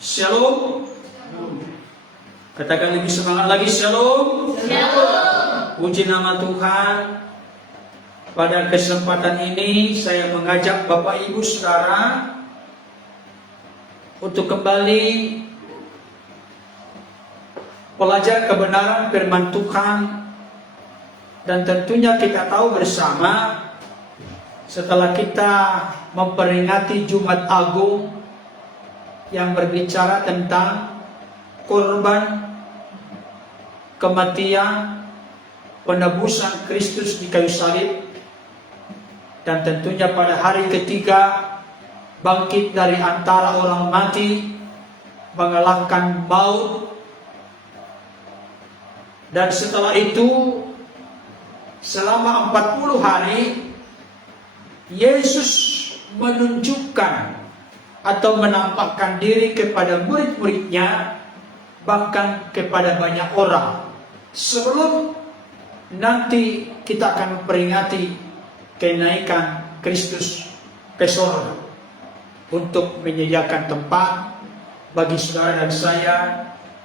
Shalom. Katakan lebih semangat lagi, shalom. Shalom. Puji nama Tuhan. Pada kesempatan ini saya mengajak Bapak Ibu Saudara untuk kembali belajar kebenaran firman Tuhan. Dan tentunya kita tahu bersama, setelah kita memperingati Jumat Agung yang berbicara tentang korban kematian penebusan Kristus di kayu salib, dan tentunya pada hari ketiga bangkit dari antara orang mati, mengalahkan maut. Dan setelah itu selama 40 hari Yesus menunjukkan atau menampakkan diri kepada murid-muridnya, bahkan kepada banyak orang, sebelum nanti kita akan memperingati kenaikan Kristus ke surga untuk menyediakan tempat bagi saudara dan saya,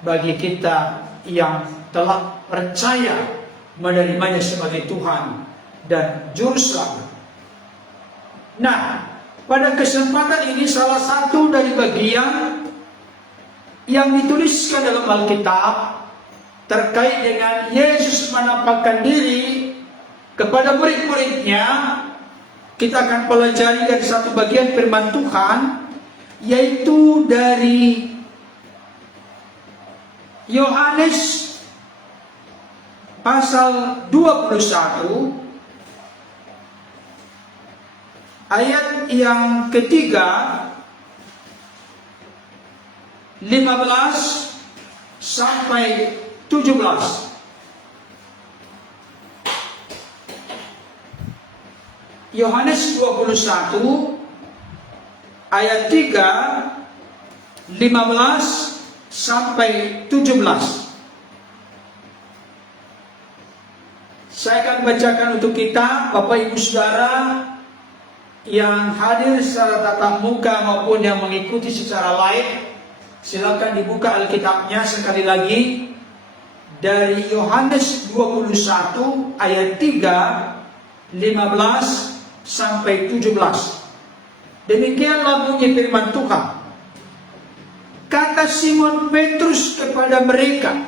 bagi kita yang telah percaya menerimanya sebagai Tuhan dan Juru Selamat. Nah, pada kesempatan ini salah satu dari bagian yang dituliskan dalam Alkitab terkait dengan Yesus menampakkan diri kepada murid-muridnya, kita akan pelajari dari satu bagian firman Tuhan, yaitu dari Yohanes pasal 21 ayat yang ketiga, 15 sampai 17. Yohanes 21 ayat 3, 15 sampai 17. Saya akan bacakan untuk kita, Bapak Ibu Saudara yang hadir secara tatap muka maupun yang mengikuti secara live. Silakan dibuka Alkitabnya sekali lagi dari Yohanes 21 ayat 3, 15 sampai 17. Demikianlah bunyi firman Tuhan. Kata Simon Petrus kepada mereka,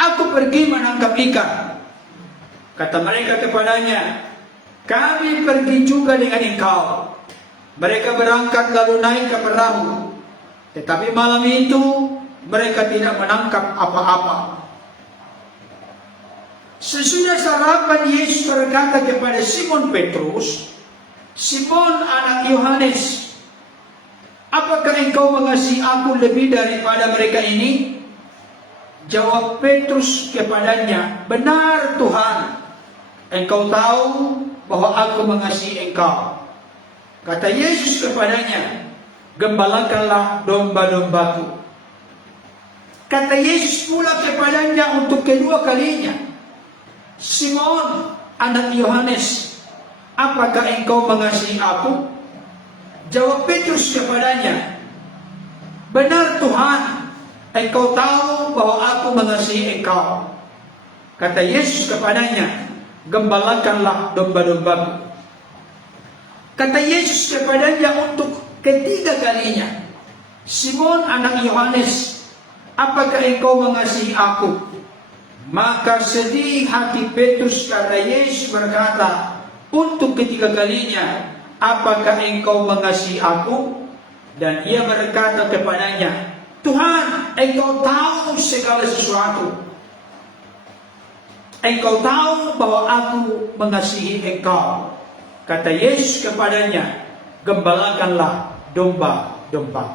"Aku pergi menangkap ikan." Kata mereka kepadanya, "Kami pergi juga dengan engkau." Mereka berangkat lalu naik ke perahu, tetapi malam itu mereka tidak menangkap apa-apa. Sesudah sarapan, Yesus berkata kepada Simon Petrus, "Simon anak Yohanes, apakah engkau mengasihi aku lebih daripada mereka ini?" Jawab Petrus kepadanya, "Benar Tuhan, engkau tahu bahwa aku mengasihi engkau." Kata Yesus kepadanya, "Gembalakanlah domba-dombaku." Kata Yesus pula kepadanya untuk kedua kalinya, "Simon, anak Yohanes, apakah engkau mengasihi aku?" Jawab Petrus kepadanya, "Benar Tuhan, engkau tahu bahwa aku mengasihi engkau." Kata Yesus kepadanya, "Gembalakanlah domba-dombaku." Kata Yesus kepadanya untuk ketiga kalinya, "Simon anak Yohanes, apakah engkau mengasihi aku?" Maka sedih hati Petrus karena Yesus berkata untuk ketiga kalinya, "Apakah engkau mengasihi aku?" Dan ia berkata kepadanya, "Tuhan, engkau tahu segala sesuatu. Engkau tahu bahwa aku mengasihi engkau." Kata Yesus kepadanya, "Gembalakanlah domba-domba."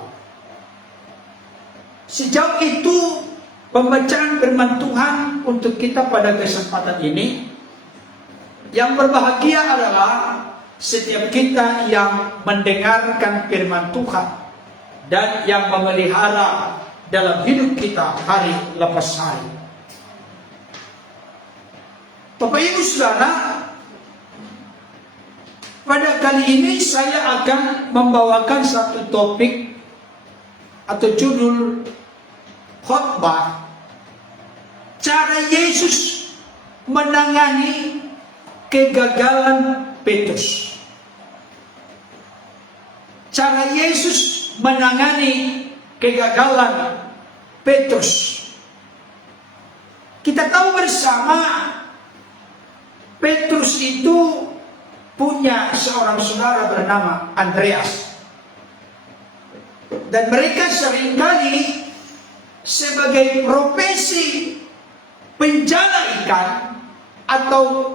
Sejauh itu pembacaan firman Tuhan untuk kita pada kesempatan ini. Yang berbahagia adalah setiap kita yang mendengarkan firman Tuhan dan yang memelihara dalam hidup kita hari lepas hari. Bapak Ibu Saudara, pada kali ini saya akan membawakan satu topik atau judul khotbah, cara Yesus menangani kegagalan Petrus. Cara Yesus menangani kegagalan Petrus. Kita tahu bersama Petrus itu punya seorang saudara bernama Andreas. Dan mereka seringkali sebagai profesi penjala ikan atau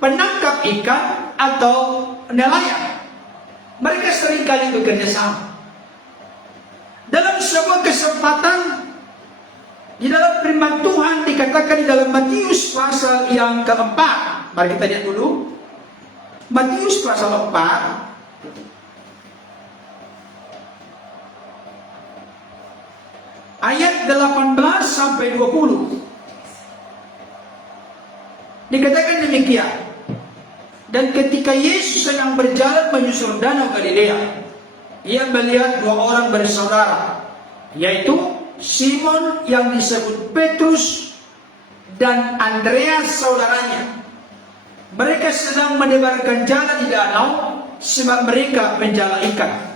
penangkap ikan atau nelayan, mereka seringkali bekerja sama. Dalam sebuah kesempatan di dalam firman Tuhan dikatakan di dalam Matius pasal yang keempat. Mari kita lihat dulu. Matius pasal 4 ayat 18 sampai 20. Dikatakan demikian. Dan ketika Yesus sedang berjalan menyusur danau Galilea, ia melihat dua orang bersaudara, yaitu Simon yang disebut Petrus dan Andreas saudaranya. Mereka sedang menebarkan jala di danau sebab mereka penjala ikan.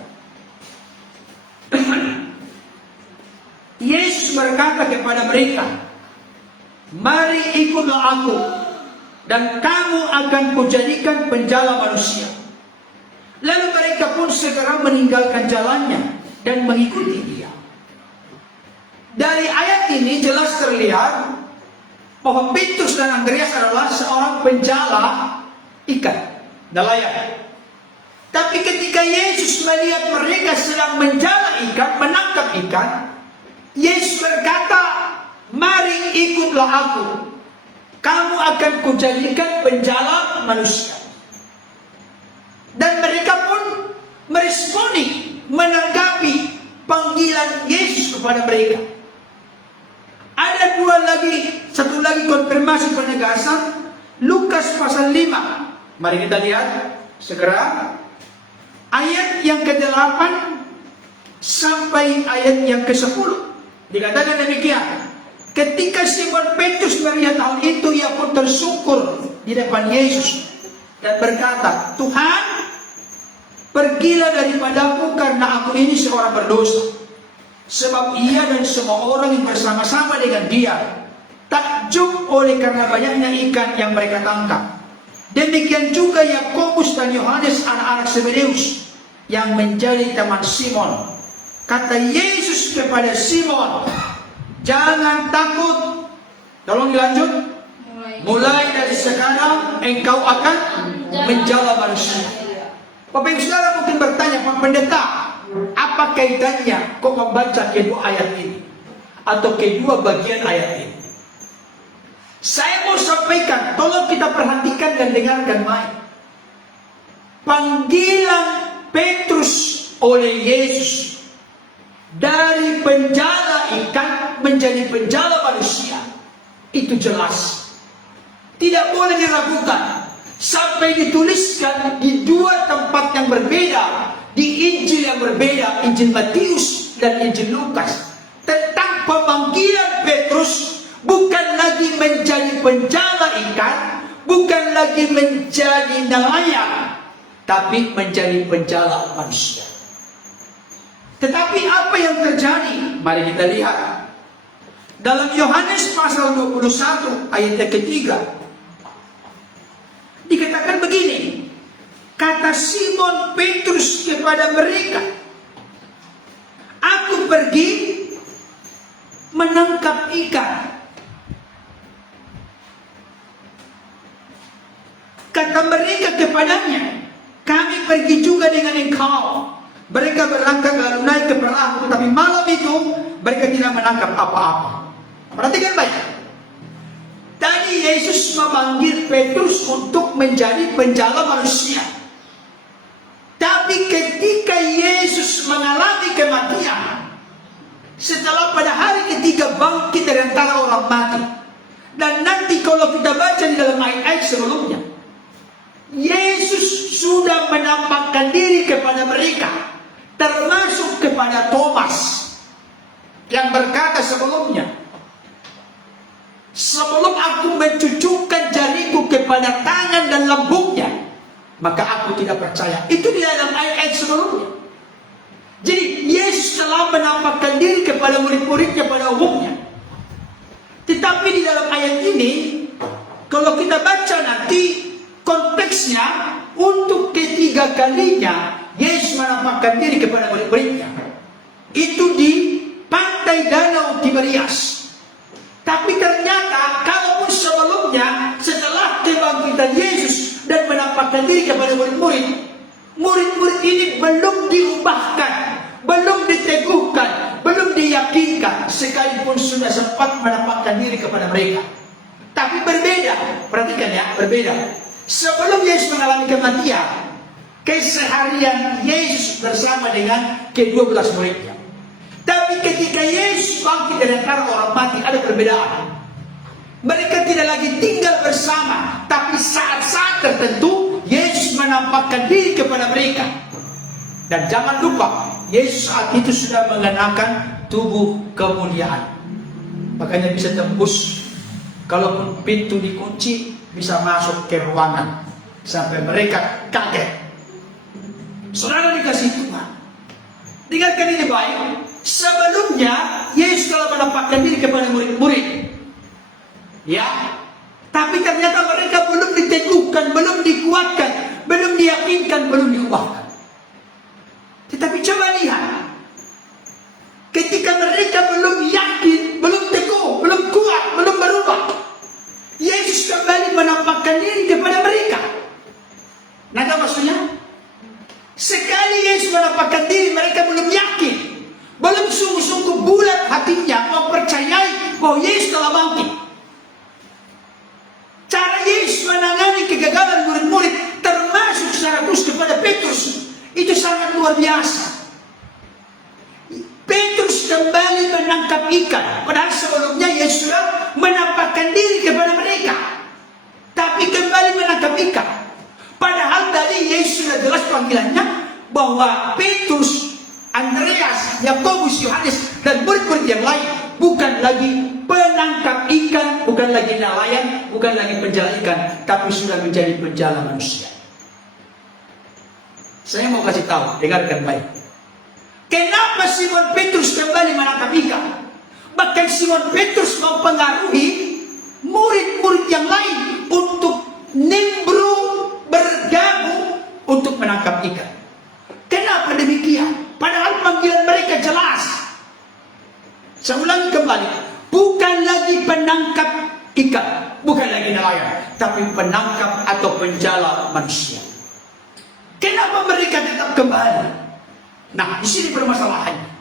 Yesus berkata kepada mereka, "Mari ikutlah aku, dan kamu akan kujadikan penjala manusia." Lalu mereka pun segera meninggalkan jalannya dan mengikuti dia. Dari ayat ini jelas terlihat bahwa Petrus dan Andreas adalah seorang penjala ikan, nelayan. Tapi ketika Yesus melihat mereka sedang menjala ikan, menangkap ikan, Yesus berkata, "Mari ikutlah aku, kamu akan kujadikan penjala manusia." Dan mereka pun meresponi, menanggapi panggilan Yesus kepada mereka. Ada satu lagi konfirmasi penegasan, Lukas pasal 5. Mari kita lihat segera ayat yang ke-8 sampai ayat yang ke-10. Dikatakan demikian, ketika Simon Petrus melihat hal itu, ia pun tersungkur di depan Yesus dan berkata, "Tuhan, pergilah daripadaku karena aku ini seorang berdosa." Sebab ia dan semua orang yang bersama-sama dengan dia takjub oleh karena banyaknya ikan yang mereka tangkap. Demikian juga Yakobus dan Yohanes anak-anak Zebedeus yang menjadi teman Simon. Kata Yesus kepada Simon, "Jangan takut." Tolong dilanjut. Mulai dari sekarang engkau akan menjala manusia. Bapak Ibu Saudara mungkin bertanya, "Pak Pendeta, apa kaitannya kok membaca kedua ayat ini atau kedua bagian ayat ini?" Saya mau sampaikan, tolong kita perhatikan dan dengarkan baik. Panggilan Petrus oleh Yesus dari penjala ikan menjadi penjala manusia itu jelas, tidak boleh diragukan. Sampai dituliskan di dua tempat yang berbeda, di Injil yang berbeda, Injil Matius dan Injil Lukas, tentang pemanggilan Petrus bukan lagi menjadi penjala ikan, bukan lagi menjadi nelayan, tapi menjadi penjala manusia. Tetapi apa yang terjadi? Mari kita lihat. Dalam Yohanes pasal 21 ayat yang ketiga, dikatakan begini, kata Simon Petrus kepada mereka, "Aku pergi menangkap ikan." Kata mereka kepadanya, "Kami pergi juga dengan engkau." Mereka berangkat lalu naik ke perahu, tetapi malam itu mereka tidak menangkap apa-apa. Perhatikan baik. Tadi Yesus memanggil Petrus untuk menjadi penjala manusia. Tapi ketika Yesus mengalami kematian, setelah pada hari ketiga bangkit dari antara orang mati, dan nanti kalau kita baca di dalam ayat-ayat sebelumnya, Yesus sudah menampakkan diri kepada mereka, termasuk kepada Thomas. yang berkata sebelumnya, sebelum aku mencucukkan jariku kepada tangan dan lambungnya, maka aku tidak percaya. Itu di dalam ayat-ayat sebelumnya. Jadi Yesus telah menampakkan diri kepada murid-muridnya pada umumnya. Tetapi di dalam ayat ini, kalau kita baca nanti konteksnya, untuk ketiga kalinya Yesus menampakkan diri kepada murid-muridnya. Itu di pantai Danau Tiberias. Tapi ternyata kalaupun sebelumnya, setelah kebangkitan Yesus dan menampakkan diri kepada murid-murid, murid-murid ini belum diubahkan, belum diteguhkan, belum diyakinkan, sekalipun sudah sempat menampakkan diri kepada mereka. Tapi berbeda, perhatikan ya, berbeda. Sebelum Yesus mengalami kematian, keseharian Yesus bersama dengan ke-12 muridnya. Tapi ketika Yesus bangkit dari antara orang mati, ada perbedaan. Mereka tidak lagi tinggal bersama, tapi saat-saat tertentu Yesus menampakkan diri kepada mereka. Dan jangan lupa, Yesus saat itu sudah mengenakan tubuh kemuliaan. Makanya bisa tembus, kalaupun pintu dikunci, bisa masuk ke ruangan sampai mereka kaget. Saudara dikasih Tuhan, dengarkan ini baik. Sebelumnya Yesus telah menampakkan diri kepada murid-murid, ya, tapi ternyata mereka belum diteguhkan, belum dikuatkan, belum diyakinkan, belum diubahkan. Tetapi coba lihat, ketika mereka belum yakin, belum teguh, belum kuat, belum berubah, Yesus kembali menampakkan diri kepada mereka. Nah, apa maksudnya? Sekali Yesus menampakkan diri, mereka belum yakin, belum sungguh-sungguh bulat hatinya mempercayai bahwa Yesus telah bangkit. Cara Yesus menangani kegagalan murid-murid, termasuk secara khusus kepada Petrus, itu sangat luar biasa. Petrus kembali menangkap ikan, padahal sebelumnya Yesus sudah menampakkan diri kepada mereka, tapi kembali menangkap ikan. Padahal tadi Yesus sudah jelas panggilannya bahwa Petrus, Andreas, Yakobus, Yohanes, dan murid-murid yang lain bukan lagi penangkap ikan, bukan lagi nelayan, bukan lagi penjala ikan, tapi sudah menjadi penjala manusia. Saya mau kasih tahu, dengarkan baik. Kenapa Simon Petrus kembali menangkap ikan? Bahkan Simon Petrus mempengaruhi murid-murid yang lain untuk nimbrung, bergabung untuk menangkap ikan. Kenapa demikian? Padahal panggilan mereka jelas. Saya ulangi kembali, bukan lagi penangkap ikan, bukan lagi nelayan, tapi penangkap atau penjala manusia. Kenapa mereka tetap kembali? Nah, di sini permasalahannya.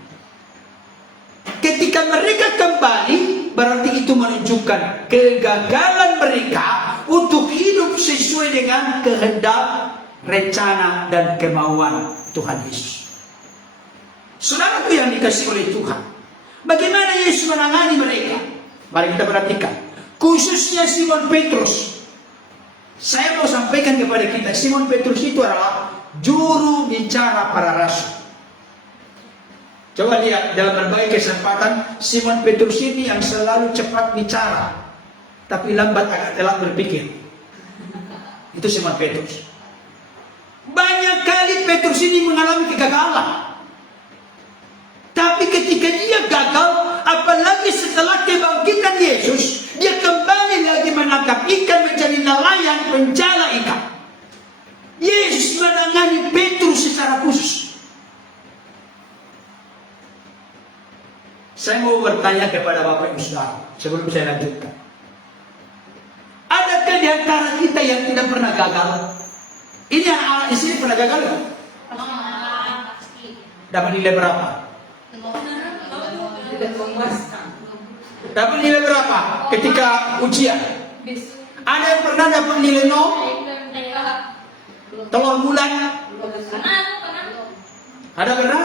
Ketika mereka kembali, berarti itu menunjukkan kegagalan mereka untuk hidup sesuai dengan kehendak, rencana, dan kemauan Tuhan Yesus. Saudaraku yang dikasihi oleh Tuhan, bagaimana Yesus menangani mereka? Mari kita perhatikan, khususnya Simon Petrus. Saya mau sampaikan kepada kita, Simon Petrus itu adalah juru bicara para rasul. Coba lihat dalam berbagai kesempatan, Simon Petrus ini yang selalu cepat bicara, tapi lambat agak telat berpikir. Itu Simon Petrus. Banyak kali Petrus ini mengalami kegagalan. Tapi ketika dia gagal, apalagi setelah kebangkitan Yesus, dia kembali lagi menangkap ikan, menjadi nelayan, penjala ikan. Yesus menangani Petrus secara khusus. Saya mau bertanya kepada Bapak Ibu Saudara sebelum saya lanjutkan. Adakah di antara kita yang tidak pernah gagal? Ini anak-anak di sini pernah gagal? Dapat nilai berapa? Dapat nilai berapa ketika ujian? Ada yang pernah dapat nilai 0? Telur bulan? Ada pernah?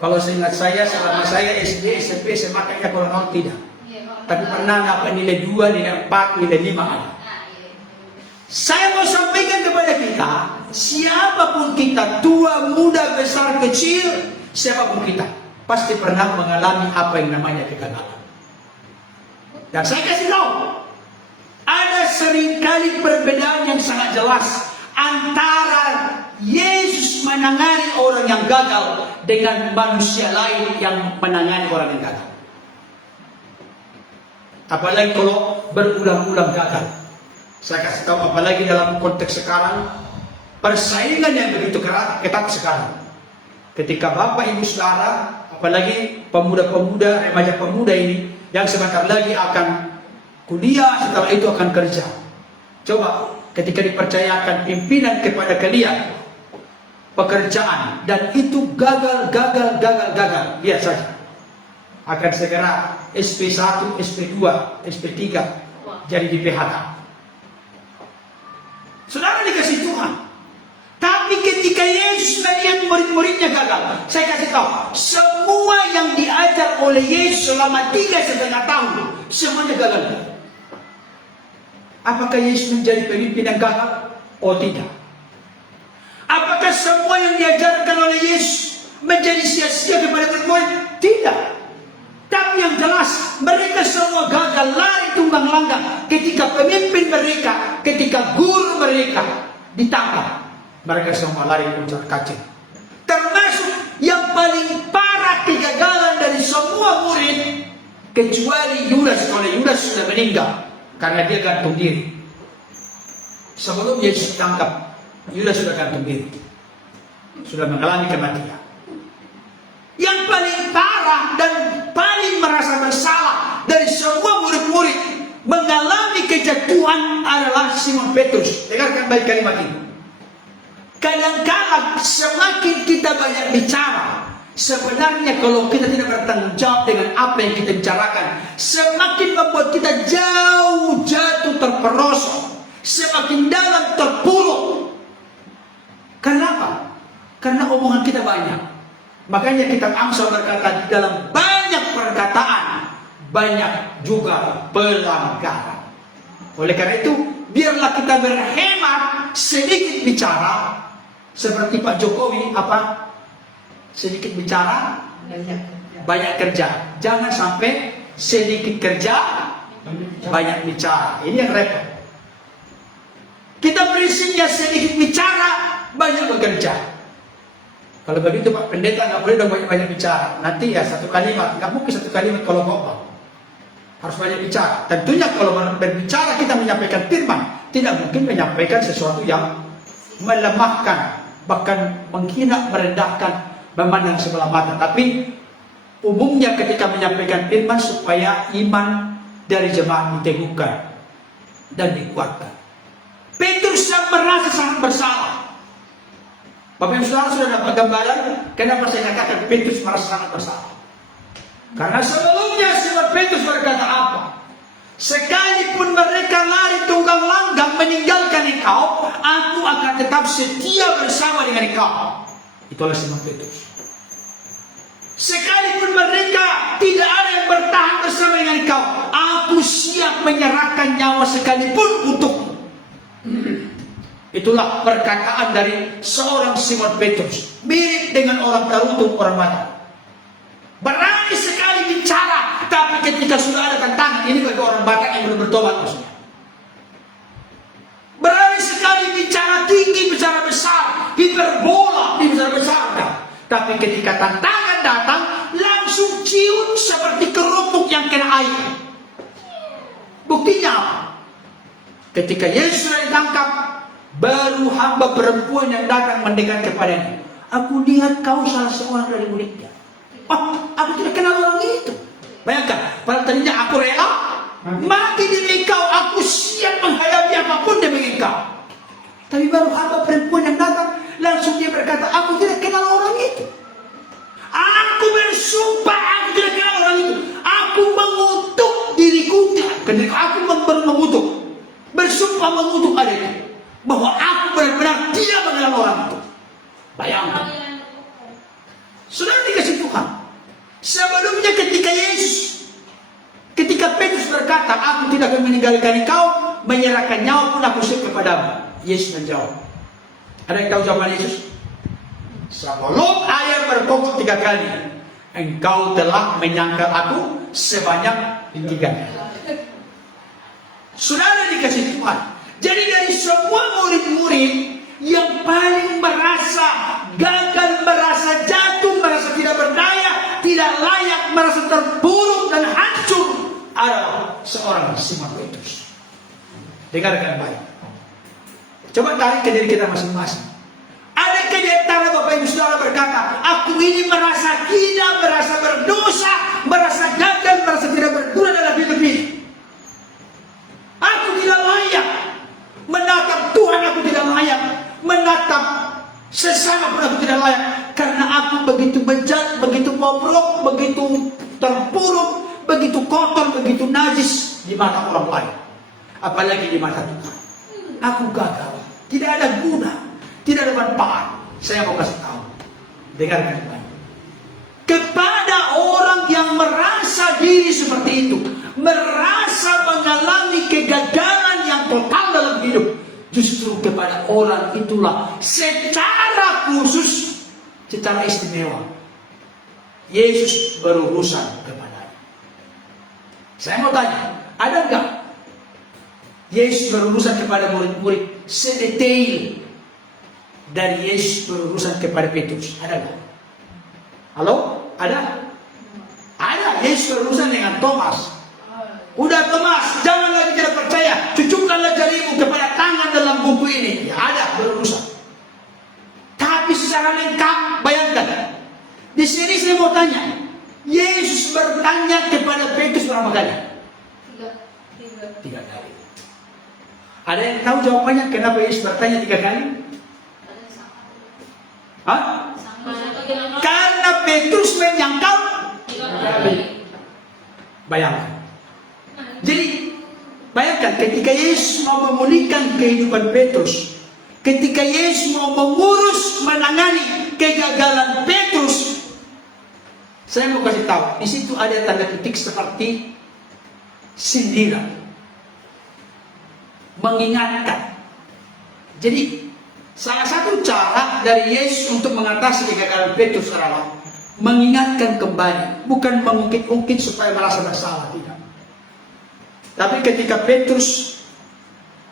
Kalau seingat saya, selama saya SD, SMP, SMA kayaknya kalau 0 tidak. Tapi pernah dapat nilai 2, nilai 4, nilai 5 ada. Saya mau sampaikan kepada kita, siapapun kita, tua, muda, besar, kecil, siapapun kita, pasti pernah mengalami apa yang namanya kegagalan. Dan saya kasih tahu, ada seringkali perbedaan yang sangat jelas antara Yesus menangani orang yang gagal dengan manusia lain yang menangani orang yang gagal. Apalagi kalau berulang-ulang gagal. Saya kasih tahu, apalagi dalam konteks sekarang, persaingan yang begitu ketat sekarang. Ketika Bapak Ibu Saudara, apalagi pemuda-pemuda, remaja pemuda ini yang sebentar lagi akan kuliah, setelah itu akan kerja. Coba ketika dipercayakan pimpinan kepada kalian pekerjaan dan itu gagal, lihat saja. Akan segera SP1, SP2, SP3 jadi di PHK. Saudara dikasih Tuhan. Tapi ketika Yesus melihat murid-muridnya gagal, saya kasih tahu, semua yang diajar oleh Yesus selama 3,5 tahun, semuanya gagal. Apakah Yesus menjadi pemimpin yang gagal? Oh tidak. Apakah semua yang diajarkan oleh Yesus menjadi sia-sia kepada murid-murid? Tidak. Tapi yang jelas, mereka semua gagal, lari tunggang langgang ketika pemimpin mereka, ketika guru mereka ditangkap. Mereka semua lari puncak kacang. Termasuk yang paling parah kegagalan dari semua murid, kecuali Yudas. Kalau Yudas sudah meninggal karena dia gantung diri. Sebelum Yesus ditangkap, Yudas sudah gantung diri, sudah mengalami kematian. Yang paling parah dan paling merasa bersalah dari semua murid-murid mengalami kejatuhan adalah Simon Petrus. Dengarkan baik kalimat ini. Kadang-kadang semakin kita banyak bicara, sebenarnya kalau kita tidak bertanggung jawab dengan apa yang kita bicarakan, semakin membuat kita jauh jatuh terperosok, semakin dalam terpuruk. Kenapa? Karena omongan kita banyak. Makanya kitab Amsal berkata, di dalam banyak perkataan, banyak juga pelanggaran. Oleh karena itu, biarlah kita berhemat, sedikit bicara. Seperti Pak Jokowi, apa? Sedikit bicara, banyak kerja. Jangan sampai sedikit kerja, banyak bicara. Ini yang repot. Kita prinsipnya sedikit bicara, banyak bekerja. Kalau begitu Pak Pendeta nggak boleh dong banyak bicara. Nanti ya satu kalimat, nggak mungkin satu kalimat kalau ngomong. Harus banyak bicara. Tentunya kalau berbicara kita menyampaikan firman, tidak mungkin menyampaikan sesuatu yang melemahkan, bahkan menghina, merendahkan, memandang sebelah mata. Tapi umumnya ketika menyampaikan firman supaya iman dari jemaat diteguhkan dan dikuatkan. Petrus yang merasa sangat bersalah. Bapak Ibu Saudara sudah dapat gambaran kenapa saya katakan Petrus merasa sangat bersalah. Karena sebelumnya Simon Petrus berkata apa? Sekalipun mereka lari tunggang langgang meninggalkan engkau, aku akan tetap setia bersama dengan engkau. Itulah Simon Petrus. Sekalipun mereka tidak ada yang bertahan bersama dengan engkau, aku siap menyerahkan nyawa sekalipun untukmu. Itulah perkataan dari seorang Simon Petrus, mirip dengan orang tarutung, orang mata. Berani sekali bicara, tapi ketika sudah ada tantangan, ini bagi orang Batak yang belum bertobat maksudnya. Berani sekali bicara tinggi, bicara besar, hiperbola, dibesar-besarkan. Tapi ketika tantangan datang, langsung ciut seperti kerupuk yang kena air. Buktinya apa? Ketika Yesus sudah ditangkap, baru hamba perempuan yang datang mendekat kepadanya. Aku lihat kau salah seorang dari muridnya. Oh, aku tidak kenal orang itu. Bayangkan, pada tadinya aku rela mati demi kau, aku siap menghadapi apapun demi engkau. Tapi baru hamba perempuan yang datang, langsung dia berkata, aku tidak kenal orang itu. Aku bersumpah, aku tidak kenal orang itu. Aku mengutuk diriku, aku baru mengutuk, bersumpah mengutuk adikku, bahwa aku benar-benar tidak mengenal orang itu. Bayangkan. Sudah dikasih Tuhan. Sebelumnya ketika Petrus berkata, aku tidak akan meninggalkan engkau, menyerahkan nyawa pun aku siap kepadamu. Yesus menjawab. Ada yang tahu jawaban Yesus? Sebelum air berkokok 3 kali, engkau telah menyangkal aku sebanyak 3 kali. Saudara dikasih Tuhan. Jadi dari semua murid-murid yang paling merasa gagal, merasa jatuh, merasa tidak berdaya, tidak layak, merasa terpuruk dan hancur adalah seorang Simon Petrus. Dengarkan baik. Coba tarik ke diri kita masing-masing. Adakah di antara Bapak Ibu Saudara berkata, aku ini merasa hina, merasa berdosa, merasa gagal, merasa tidak berguna dalam hidup ini. Aku tidak layak menatap Tuhan, aku tidak layak menatap sesama pun aku tidak layak, karena aku begitu bejat, begitu bobrok, begitu terpuruk, begitu kotor, begitu najis di mata orang lain, apalagi di mata Tuhan. Aku gagal, tidak ada guna, tidak ada manfaat. Saya mau kasih tahu, dengarkan baik. Kepada orang yang merasa diri seperti itu, merasa mengalami kegagalan yang total dalam hidup, justru kepada orang itulah secara khusus, secara istimewa, Yesus berurusan kepadanya. Saya mau tanya, ada enggak Yesus berurusan kepada murid-murid sedetail dari Yesus berurusan kepada Petrus? Ada enggak? Halo? Ada? Ada. Yesus berurusan dengan Thomas. Udah Thomas, jangan lagi tidak percaya, cucukkanlah jarimu kepada tangan dalam buku ini. Ya, ada berurusan. Tapi secara lengkap, bayangkan. Di sini saya mau tanya, Yesus bertanya kepada Petrus berapa kali? 3 kali. Ada yang tahu jawabannya kenapa Yesus bertanya 3 kali? Hah? Karena Petrus menyangkal 3 kali. Bayangkan. Jadi bayangkan ketika Yesus mau memulihkan kehidupan Petrus, ketika Yesus mau mengurus, menangani kegagalan Petrus, saya mau kasih tahu, di situ ada tanda titik seperti sindiran, mengingatkan. Jadi salah satu cara dari Yesus untuk mengatasi kegagalan Petrus adalah mengingatkan kembali, bukan mengungkit-ungkit supaya merasa bersalah, tidak. Tapi ketika Petrus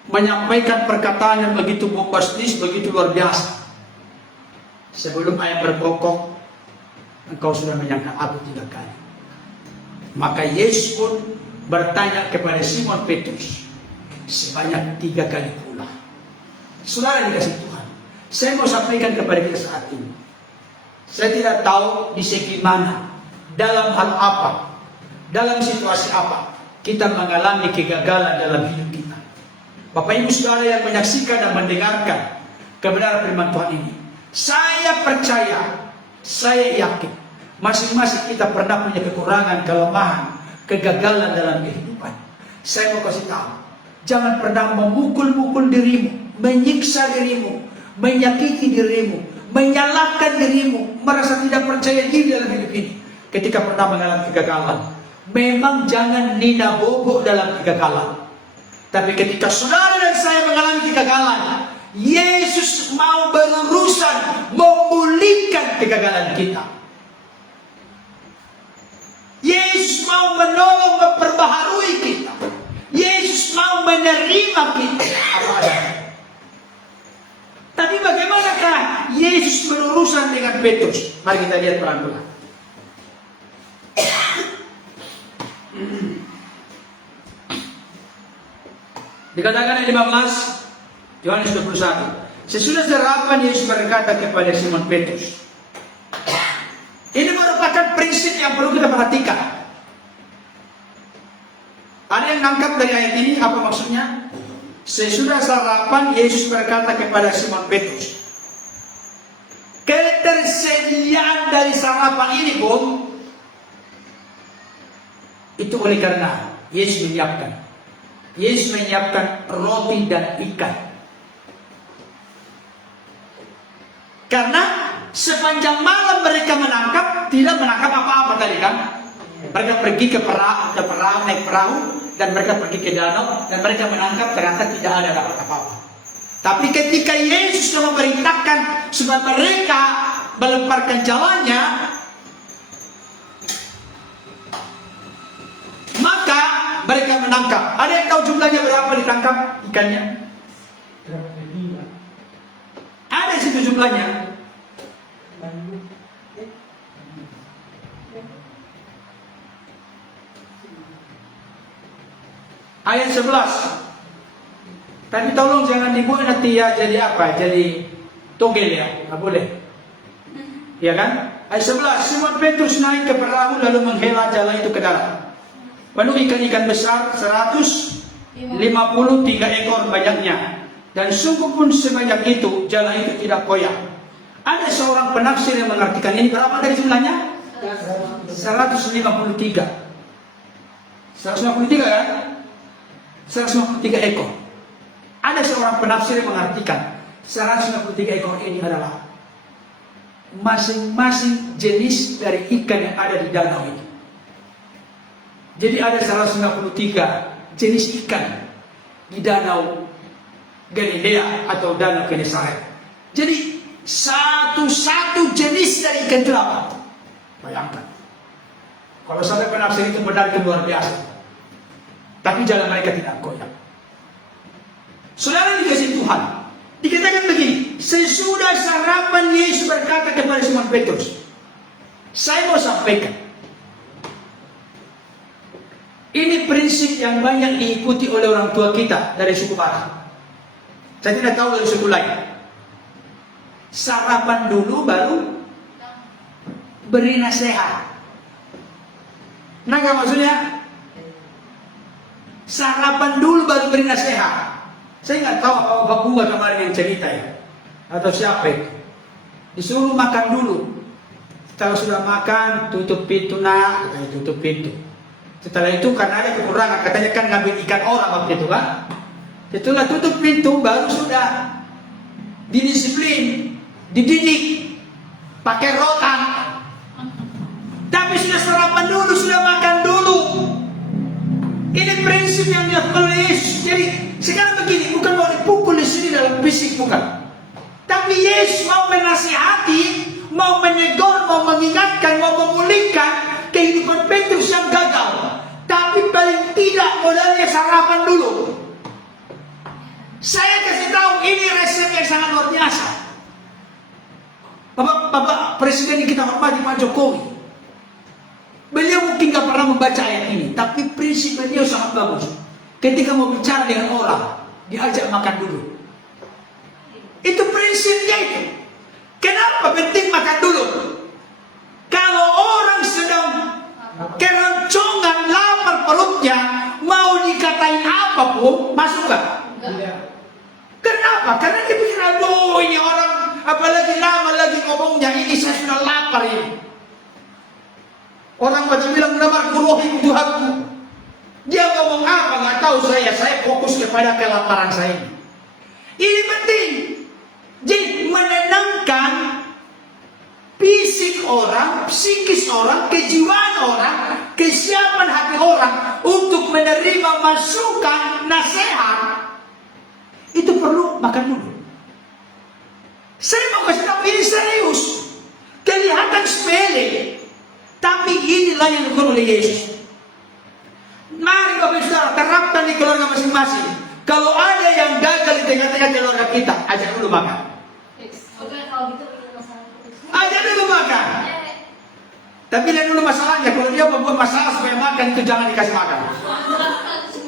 menyampaikan perkataan yang begitu bombastis, begitu luar biasa, sebelum ayam berkokok, engkau sudah menyangkal aku 3 kali. Maka Yesus pun bertanya kepada Simon Petrus sebanyak 3 kali pula. Saudara dikasih Tuhan, saya mau sampaikan kepada kita saat ini. Saya tidak tahu di segi mana, dalam hal apa, dalam situasi apa kita mengalami kegagalan dalam hidup kita. Bapak Ibu Saudara yang menyaksikan dan mendengarkan kebenaran firman Tuhan ini, saya percaya, saya yakin, masing-masing kita pernah punya kekurangan, kelemahan, kegagalan dalam kehidupan. Saya mau kasih tahu, jangan pernah memukul-mukul dirimu, menyiksa dirimu, menyakiti dirimu, menyalahkan dirimu, merasa tidak percaya diri dalam hidup ini ketika pernah mengalami kegagalan. Memang jangan nina bobo dalam kegagalan. Tapi ketika saudara dan saya mengalami kegagalan, Yesus mau berurusan memulihkan kegagalan kita. Yesus mau menolong, memperbaharui kita. Yesus mau menerima kita apa adanya. Tapi bagaimanakah Yesus berurusan dengan Petrus? Mari kita lihat pelan-pelan. Dikatakan ayat 15 Yohanes 21. Sesudah serapan Yesus berkata kepada Simon Petrus. Ini merupakan prinsip yang perlu kita perhatikan. Ada yang nangkap dari ayat ini apa maksudnya? Sesudah sarapan Yesus berkata kepada Simon Petrus. Ketersediaan dari sarapan ini pun itu oleh karena Yesus menyiapkan roti dan ikan. Karena sepanjang malam mereka tidak menangkap apa-apa tadi kan. Mereka pergi ke perahu, naik perahu, dan mereka pergi ke danau, dan mereka menangkap, ternyata tidak ada dapat apa-apa. Tapi ketika Yesus memerintahkan supaya mereka melemparkan jalannya, menangkap. Ada yang tahu jumlahnya berapa ditangkap ikannya? Ada di situ jumlahnya. Ayat 11. Tapi tolong jangan dibuat nanti ya jadi apa? Jadi togel ya, nggak boleh. Ya kan? Ayat 11. Simon Petrus naik ke perahu lalu menghela jala itu ke darat. Penuh ikan-ikan besar 153 ekor banyaknya. Dan sungguh pun sebanyak itu jala itu tidak koyak. Ada seorang penafsir yang mengartikan ini berapa dari jumlahnya? 153. 153 kan? 153 ekor. Ada seorang penafsir yang mengartikan 153 ekor ini adalah masing-masing jenis dari ikan yang ada di danau itu. Jadi ada 153 jenis ikan di danau Galilea atau danau Genesaret. Jadi satu-satu jenis dari ikan itu apa? Bayangkan. Kalau sampai penafsir itu benar itu luar biasa. Tapi jalan mereka tidak goyah. Saudara dikasih Tuhan, dikatakan begini, sesudah sarapan Yesus berkata kepada Simon Petrus, saya mau sampaikan, ini prinsip yang banyak diikuti oleh orang tua kita dari suku Batak. Saya tidak tahu dari suku lain. Sarapan dulu baru beri nasihat. Nah, nggak maksudnya? Sarapan dulu baru beri nasihat. Saya nggak tahu apa Pak Bunga kemarin yang cerita ya, atau siapa itu. Disuruh makan dulu. Setelah sudah makan, tutup pintu nak, katanya tutup pintu. Setelah itu karena ada kekurangan, katanya kan ngambil ikan orang waktu itu kan. Setelah tutup pintu, baru sudah didisiplin, dididik, pakai rotan. Tapi sudah sarapan dulu, sudah makan dulu. Ini prinsip yang dilakukan oleh Yesus. Jadi sekarang begini, bukan mau dipukul di sini dalam fisik, bukan. Tapi Yesus mau menasihati, mau menegur, mau mengingatkan, mau memulihkan kehidupan Petrus yang gagal. Tapi paling tidak modalnya sarapan dulu. Saya kasih tahu ini resep yang sangat luar biasa. Bapak Presiden kita hormati Pak Jokowi. Beliau mungkin gak pernah membaca ayat ini, tapi prinsip beliau sangat bagus. Ketika mau bicara dengan orang, diajak makan dulu. Itu prinsipnya itu. Kenapa penting makan dulu? Kalau orang sedang keroncongan, lapar perutnya, mau dikatain apapun, masuk gak? Kenapa? Karena dia pikir, aduh ini orang, apalagi lama lagi ngomongnya, ini saya sudah lapar ini. Orang pada bilang nama kurohi Tuhanku. Dia ngomong apa nggak tahu saya fokus kepada kelaparan saya ini. Ini penting. Jadi menenangkan fisik orang, psikis orang, kejiwaan orang, kesiapan hati orang untuk menerima masukan nasihat. Itu perlu makan dulu. Saya mau kasih tahu ini serius. Kelihatan sepele. Tapi inilah yang dilakukan oleh Yesus. Mari Bapak Saudara terapkan di keluarga masing-masing. Kalau ada yang gagal di tengah-tengah keluarga kita, ajak dulu makan. Ajak dulu makan. Tapi lihat dulu masalahnya. Kalau dia membuat masalah supaya makan, itu jangan dikasih makan.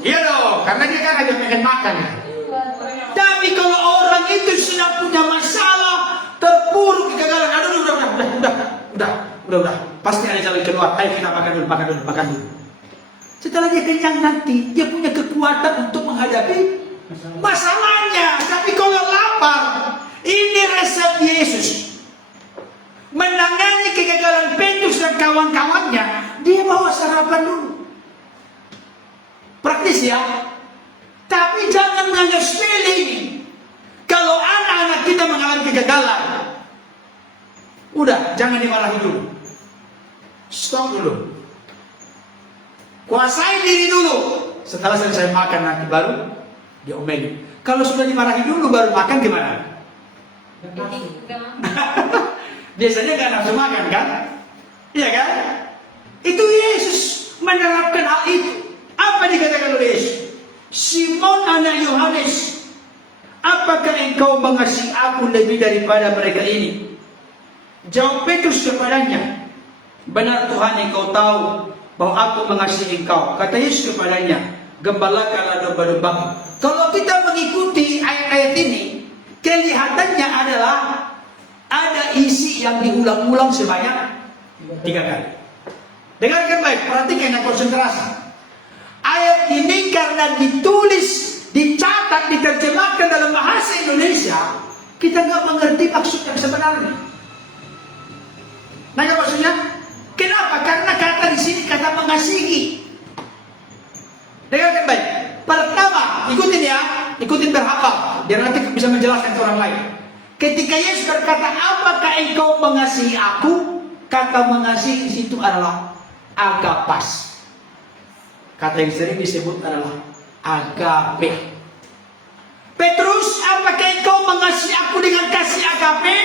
Iya dong, karena dia kan aja pengen makan. Tapi kalau orang itu sudah punya masalah, terpuruk kegagalan, aduh udah, pasti ada jalan keluar. Ayo kita makan dulu. Setelah dia kenyang nanti, dia punya kekuatan untuk menghadapi masalahnya. Tapi kalau lapar, ini resep Yesus. Menangani kegagalan Petrus dan kawan-kawannya, dia bawa sarapan dulu. Praktis ya. Tapi jangan menganggap sepele ini. Kalau anak-anak kita mengalami kegagalan, udah, jangan dimarahi dulu. Stop dulu. Kuasai diri dulu. Setelah selesai makan nanti baru diomeli. Kalau sudah dimarahi dulu baru makan gimana? Biasanya gak nafsu makan kan? Iya kan? Itu Yesus menerapkan hal itu. Apa dikatakan oleh Yesus? Simon anak Yohanes, apakah engkau mengasihi aku lebih daripada mereka ini? Jawab Petrus kepadanya, benar Tuhan, engkau tahu bahwa aku mengasihi engkau. Kata Yesus kepadanya, gembalakanlah domba-dombaku. Kalau kita mengikuti ayat-ayat ini, kelihatannya adalah ada isi yang diulang-ulang sebanyak 3 kali. Dengarkan baik, perhatikan dan konsentrasi. Ayat ini karena ditulis, dicatat, diterjemahkan dalam bahasa Indonesia, kita nggak mengerti maksud yang sebenarnya. Nanya maksudnya? Kenapa? Karena kata di sini kata mengasihi. Dengarkan baik. Pertama, ikutin ya, ikutin berhafal, biar nanti bisa menjelaskan ke orang lain. Ketika Yesus berkata, apakah engkau mengasihi aku? Kata mengasihi di situ adalah agapas. Kata yang sering disebut adalah agape. Petrus, apakah engkau mengasihi aku dengan kasih agape?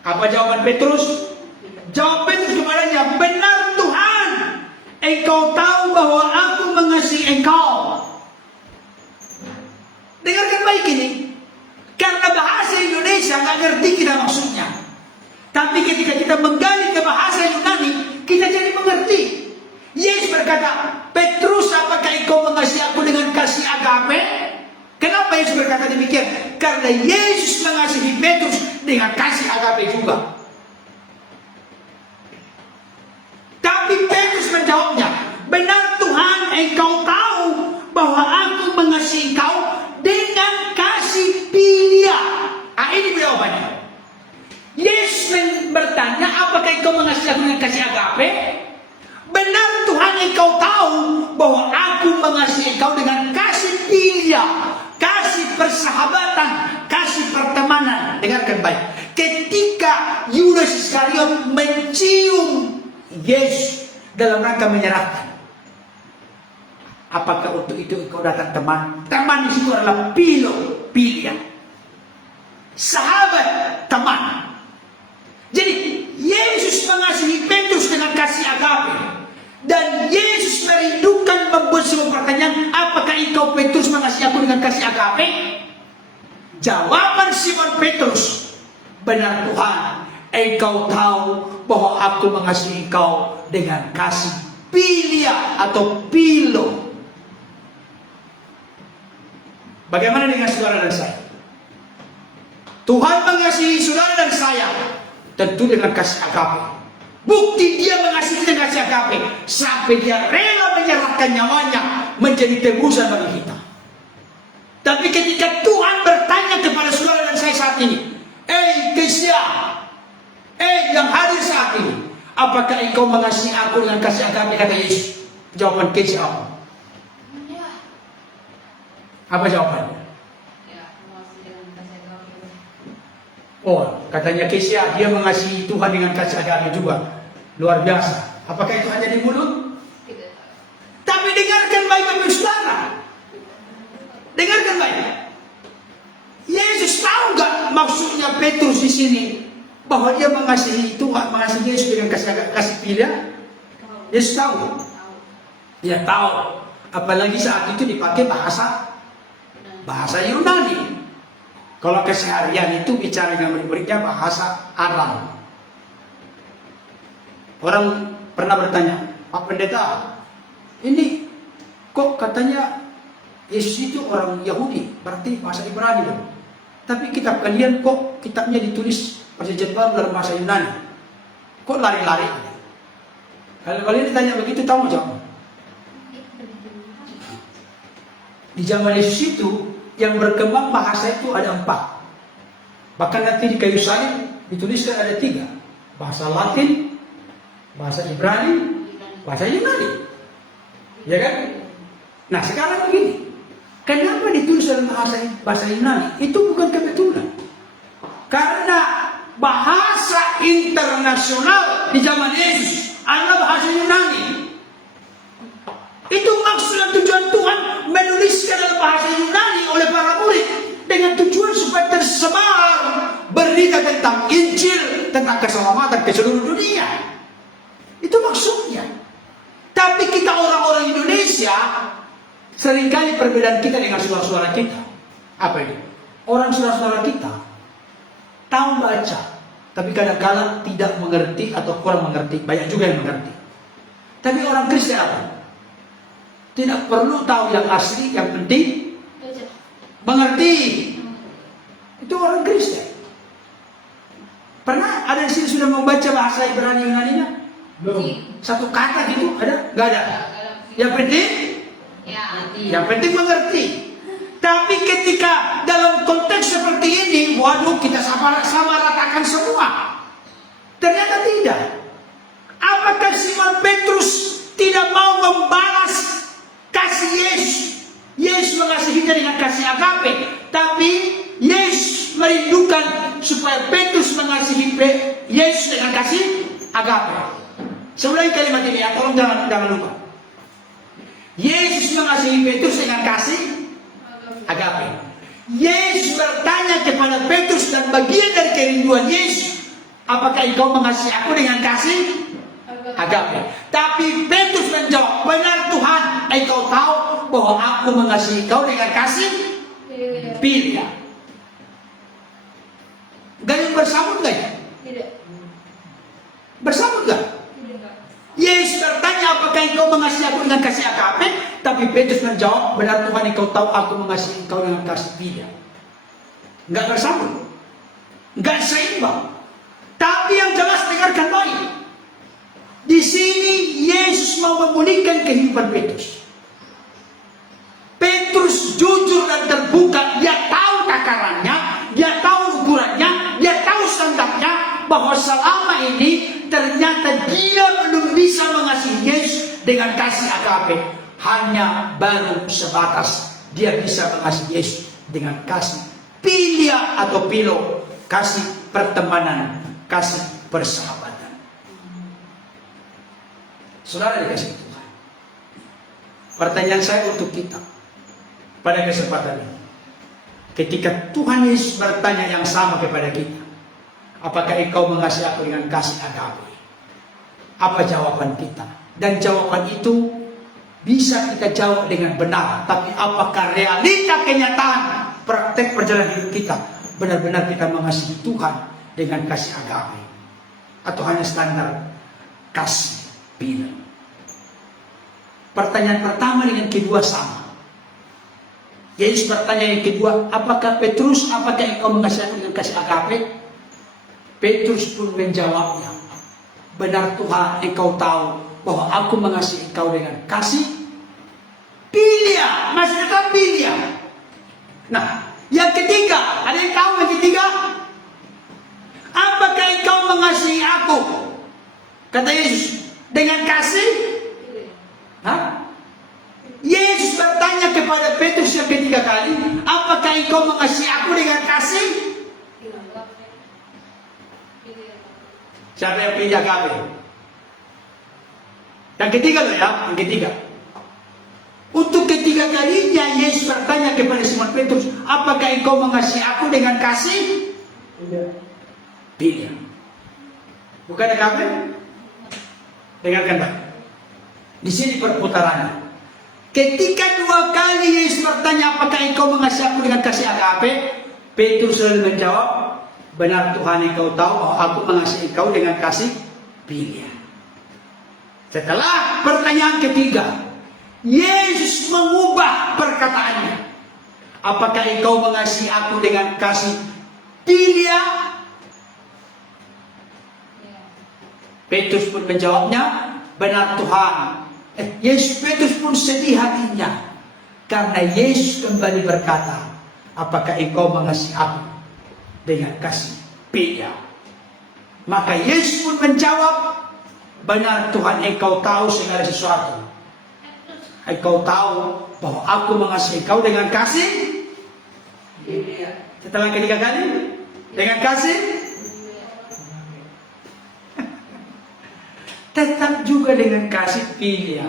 Apa jawaban Petrus? Jawab Petrus kepadanya, benar Tuhan, engkau tahu bahwa aku mengasihi engkau. Dengarkan baik ini. Karena bahasa Indonesia nggak ngerti kita maksudnya. Tapi ketika kita menggali ke bahasa Yunani, kita jadi mengerti. Yesus berkata, Petrus, apakah engkau mengasihi aku dengan kasih agape? Kenapa Yesus berkata demikian? Karena Yesus mengasihi Petrus dengan kasih agape juga. Tapi Petrus menjawabnya, benar Tuhan, engkau tahu bahwa aku mengasihi engkau dengan kasih filia. Ini jawabannya. Yesus bertanya, apakah engkau mengasihi aku dengan kasih agape? Benar Tuhan, engkau tahu bahwa aku mengasihi engkau dengan kasih filia, kasih persahabatan, kasih pertemanan. Dengarkan baik. Ketika Yudas Iskariot mencium Yesus dalam rangka menyerahkan, apakah untuk itu engkau datang teman? Teman di situ adalah filia. Sahabat, teman. Jadi Yesus mengasihi Petrus dengan kasih agape. Dan Yesus merindukan membuat sebuah pertanyaan, apakah engkau Petrus mengasihi aku dengan kasih agape? Jawaban Simon Petrus, benar Tuhan, engkau tahu bahwa aku mengasihi engkau dengan kasih filia atau philo. Bagaimana dengan saudara dan saya? Tuhan mengasihi saudara dan saya tentu dengan kasih agape. Bukti dia mengasihi dengan kasih agape sampai dia rela menyerahkan nyawanya menjadi tebusan bagi kita. Tapi ketika Tuhan bertanya kepada saudara dan saya saat ini, Kesia, yang hadir saat ini, apakah engkau mengasihi aku dengan kasih agape? Kata Yesus. Jawaban Kesia apa? Apa jawabannya? Oh, katanya Kesia, dia mengasihi Tuhan dengan kasih agape juga. Luar biasa. Apakah itu hanya di mulut? Tapi dengarkan baik-baik saudara. Dengarkan baik. Yesus tahu nggak maksudnya Petrus di sini bahwa dia mengasihi Tuhan, mengasihi Yesus dengan kasih filia? Yesus tahu. Dia tahu. Apalagi saat itu dipakai bahasa Yunani. Kalau keseharian itu bicara dengan murid-muridnya bahasa Aram. Orang pernah bertanya, Pak Pendeta, ini kok katanya Yesus itu orang Yahudi, berarti bahasa Ibrani dong. Tapi kitab kalian kok kitabnya ditulis Perjanjian Baru dalam bahasa Yunani? Kok lari-lari? Kalau kalian ditanya begitu, tahu jawab? Di zaman Yesus itu yang berkembang bahasa itu ada 4. Bahkan nanti di kayu salib dituliskan ada 3. Bahasa Latin, bahasa Ibrani, bahasa Yunani. Ya kan? Nah sekarang begini, kenapa ditulis dalam bahasa Yunani? Itu bukan kebetulan. Karena bahasa internasional di zaman Yesus adalah bahasa Yunani. Itu maksud dan tujuan Tuhan menuliskan dalam bahasa Yunani oleh para murid dengan tujuan supaya tersebar berita tentang Injil, tentang keselamatan ke seluruh dunia. Itu maksudnya. Tapi Seringkali perbedaan kita dengan saudara-saudara kita. Apa ini? Orang saudara-saudara kita tahu baca, tapi kadang-kadang tidak mengerti atau kurang mengerti. Banyak juga yang mengerti. Tapi orang Kristen apa? Tidak perlu tahu yang asli, yang penting mengerti. Itu orang Kristen. Pernah ada di sini sudah membaca bahasa Ibrani Yunani? Belum. Satu kata gitu ada? Gak ada. Yang penting mengerti. Tapi ketika dalam konteks seperti ini, waduh, kita sama ratakan semua. Ternyata tidak. Apakah Simon Petrus tidak mau membalas kasih Yesus? Yesus mengasihinya dengan kasih agape, tapi Yesus merindukan supaya Petrus mengasihi Yesus dengan kasih agape. Saya ulangi kalimat ini ya, tolong jangan lupa. Yesus mengasihi Petrus dengan kasih agape. Yesus bertanya kepada Petrus dan bagian dari kerinduan Yesus, apakah engkau mengasihi aku dengan kasih agape? Tapi Petrus menjawab, benar Tuhan, engkau tahu bahwa aku mengasihi engkau dengan kasih filia. Gayung bersambut gak ya? Tidak. Bersambut gak? Yesus bertanya, apakah engkau mengasihi aku dengan kasih agape? Tapi Petrus menjawab, benar Tuhan, engkau tahu aku mengasihi engkau dengan kasih filia. Enggak bersambut, enggak seimbang. Tapi yang jelas, dengarkan baik. Di sini Yesus mau memulihkan kehidupan Petrus. Petrus jujur dan terbuka. Dia tahu takarannya, dia tahu ukurannya, dia tahu standarnya, bahwa selama ini ternyata dia belum bisa mengasihi Yesus dengan kasih agape. Hanya baru sebatas dia bisa mengasihi Yesus dengan kasih filia atau philo, kasih pertemanan, kasih persahabatan. Saudara dikasih Tuhan, pertanyaan saya untuk kita pada kesempatan ini, ketika Tuhan Yesus bertanya yang sama kepada kita, apakah engkau mengasihi aku dengan kasih agape? Apa jawaban kita? Dan jawaban itu bisa kita jawab dengan benar, tapi apakah realita kenyataan praktek perjalanan hidup kita benar-benar kita mengasihi Tuhan dengan kasih agape, atau hanya standar kasih filia? Pertanyaan pertama dengan kedua sama. Yesus bertanya yang kedua, apakah Petrus, apakah engkau mengasihi aku dengan kasih agape? Petrus pun menjawabnya, benar Tuhan, engkau tahu bahwa aku mengasihi engkau dengan kasih filia. Masih tetap filia. Nah, yang ketiga, ada yang tahu yang ketiga? Apakah engkau mengasihi aku? Kata Yesus, dengan kasih? Hah? Yesus bertanya kepada Petrus yang ketiga kali, apakah engkau mengasihi aku dengan kasih? Siapa yang pilih agape? Yang ketiga loh ya, yang ketiga. Untuk ketiga kalinya Yesus bertanya kepada Simon Petrus, apakah engkau mengasihi aku dengan kasih? Tidak. Bukan agape? Dengarkan baik. Di sini perputarannya. Ketika dua kali Yesus bertanya, apakah engkau mengasihi aku dengan kasih agape? Petrus selalu menjawab, benar Tuhan, engkau tahu bahwa aku mengasihi engkau dengan kasih filia. Setelah pertanyaan ketiga, Yesus mengubah perkataannya. Apakah engkau mengasihi aku dengan kasih filia? Petrus pun menjawabnya, benar Tuhan. Yesus, Petrus pun sedih hatinya karena Yesus kembali berkata, apakah engkau mengasihi aku dengan kasih filia? Maka Yesus pun menjawab, benar Tuhan, engkau tahu segala sesuatu. Engkau tahu bahwa aku mengasihi engkau dengan kasih filia. Setelah ketiga kali, dengan kasih tetap juga dengan kasih filia.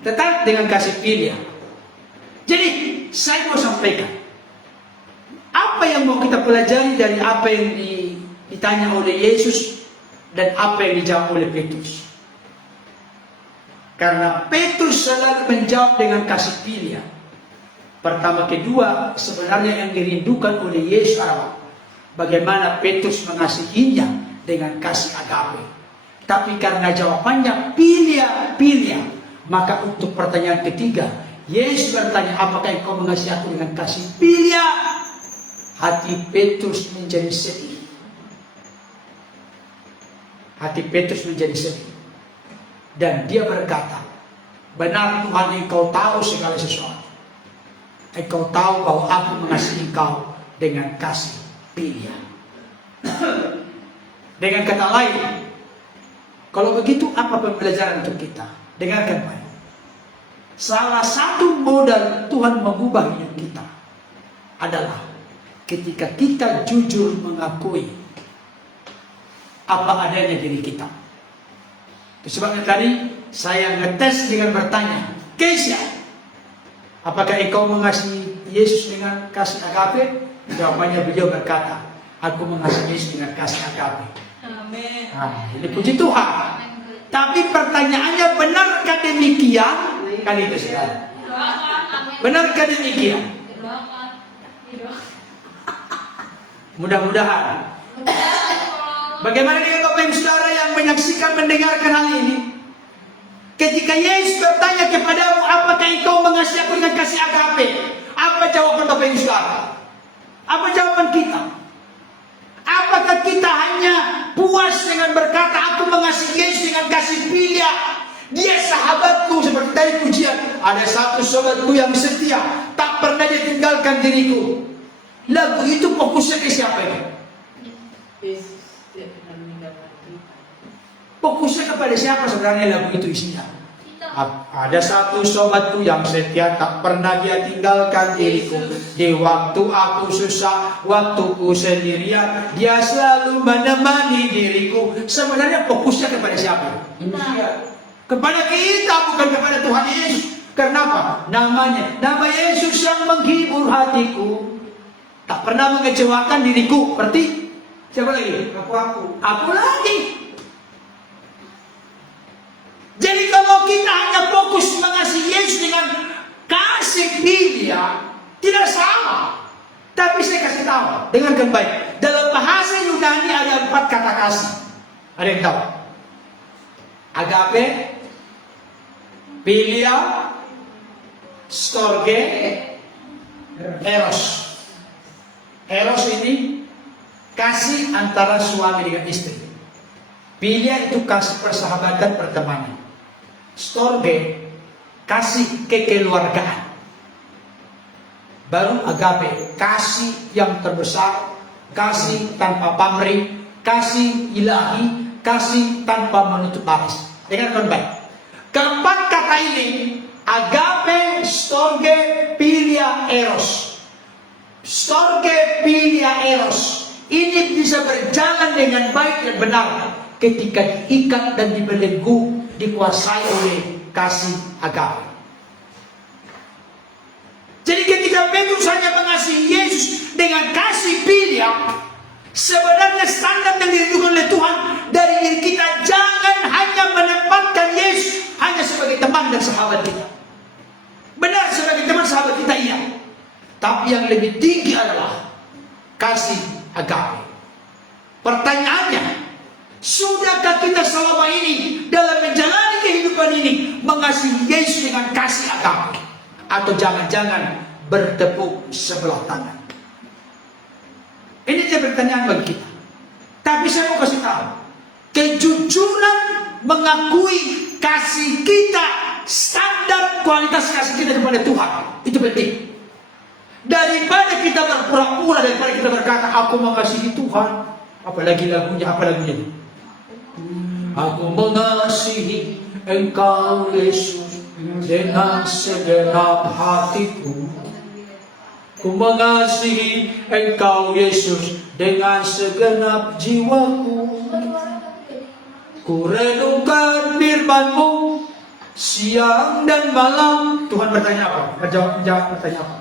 Tetap dengan kasih filia. Jadi saya mau sampaikan, apa yang mau kita pelajari dari apa yang ditanya oleh Yesus dan apa yang dijawab oleh Petrus. Karena Petrus selalu menjawab dengan kasih pilihan. Pertama, kedua, sebenarnya yang dirindukan oleh Yesus adalah bagaimana Petrus mengasihinya dengan kasih agape. Tapi karena jawabannya pilih, maka untuk pertanyaan ketiga, Yesus bertanya, apakah engkau mengasihi aku dengan kasih pilih? Hati Petrus menjadi sedih. Hati Petrus menjadi sedih. Dan dia berkata, benar Tuhan, engkau tahu segala sesuatu. Engkau tahu bahwa aku mengasihi engkau dengan kasih pilihan. Dengan kata lain, kalau begitu apa pembelajaran untuk kita? Dengarkan baik. Salah satu modal Tuhan mengubah hidup kita adalah ketika kita jujur mengakui apa adanya diri kita. Itu sebabnya tadi saya ngetes dengan bertanya, Keisha, apakah engkau mengasihi Yesus dengan kasih agape? Jawabannya beliau berkata, aku mengasihi Yesus dengan kasih agape. Amin. Nah, ini puji Tuhan. Tapi pertanyaannya, benarkah demikian? Kan itu saudara. Benarkah demikian? Mudah-mudahan. Bagaimana dengan Bapak Ibu Saudara yang menyaksikan, mendengarkan hal ini? Ketika Yesus bertanya kepadamu, apakah engkau mengasihi aku dengan kasih agape? Apa jawaban Bapak Ibu Saudara? Apa jawaban kita? Apakah kita hanya puas dengan berkata, aku mengasihi Yesus dengan kasih pilihan? Dia sahabatku, seperti tadi pujian. Ada satu sobatku yang setia, tak pernah dia tinggalkan diriku. Lagu itu fokusnya ke siapa ini? Fokusnya kepada siapa sebenarnya lagu itu isinya? Ada satu sobatku yang setia, tak pernah dia tinggalkan diriku. Di waktu aku susah, waktuku sendirian, dia selalu menemani diriku. Sebenarnya fokusnya kepada siapa? Kepada kita, bukan kepada Tuhan Yesus. Kenapa? Nama Yesus yang menghibur hatiku, tak pernah mengecewakan diriku. Berarti siapa lagi? Aku lagi. Jadi kalau kita hanya fokus mengasihi Yesus dengan kasih pilihan, tidak salah. Tapi saya kasih tahu, dengarkan baik. Dalam bahasa Yunani ada 4 kata kasih. Ada yang tahu? Agape, philia, storge, eros. Eros ini kasih antara suami dengan istri. Philia itu kasih persahabatan, pertemanan. Storge, kasih kekeluargaan. Baru agape, kasih yang terbesar, kasih tanpa pamrih, kasih ilahi, kasih tanpa menutup batas. Dengarkan baik. Keempat kata ini, agape, storge, philia, eros. Storge, philia, eros. Ini bisa berjalan dengan baik dan benar ketika diikat dan dibelenggu, dikuasai oleh kasih agape. Jadi ketika Petrus hanya mengasihi Yesus dengan kasih pilihan, sebenarnya standar yang dirindukan oleh Tuhan dari diri kita, jangan hanya menempatkan Yesus hanya sebagai teman dan sahabat kita. Benar, sebagai teman sahabat kita iya, tapi yang lebih tinggi adalah kasih agape. Pertanyaannya, sudahkah kita selama ini dalam menjalani kehidupan ini mengasihi Yesus dengan kasih agape? Atau jangan-jangan bertepuk sebelah tangan? Ini jadi pertanyaan bagi kita. Tapi saya mau kasih tahu, kejujuran mengakui kasih kita, standar kualitas kasih kita kepada Tuhan, itu penting. Daripada kita berpura-pura, daripada kita berkata aku mengasihi Tuhan, apalagi lagunya, apa lagunya itu? Aku mengasihi Engkau Yesus dengan segenap hatiku. Ku mengasihi Engkau Yesus dengan segenap jiwaku. Ku renungkan firman-Mu siang dan malam. Tuhan bertanya apa? Menjawab bertanya apa?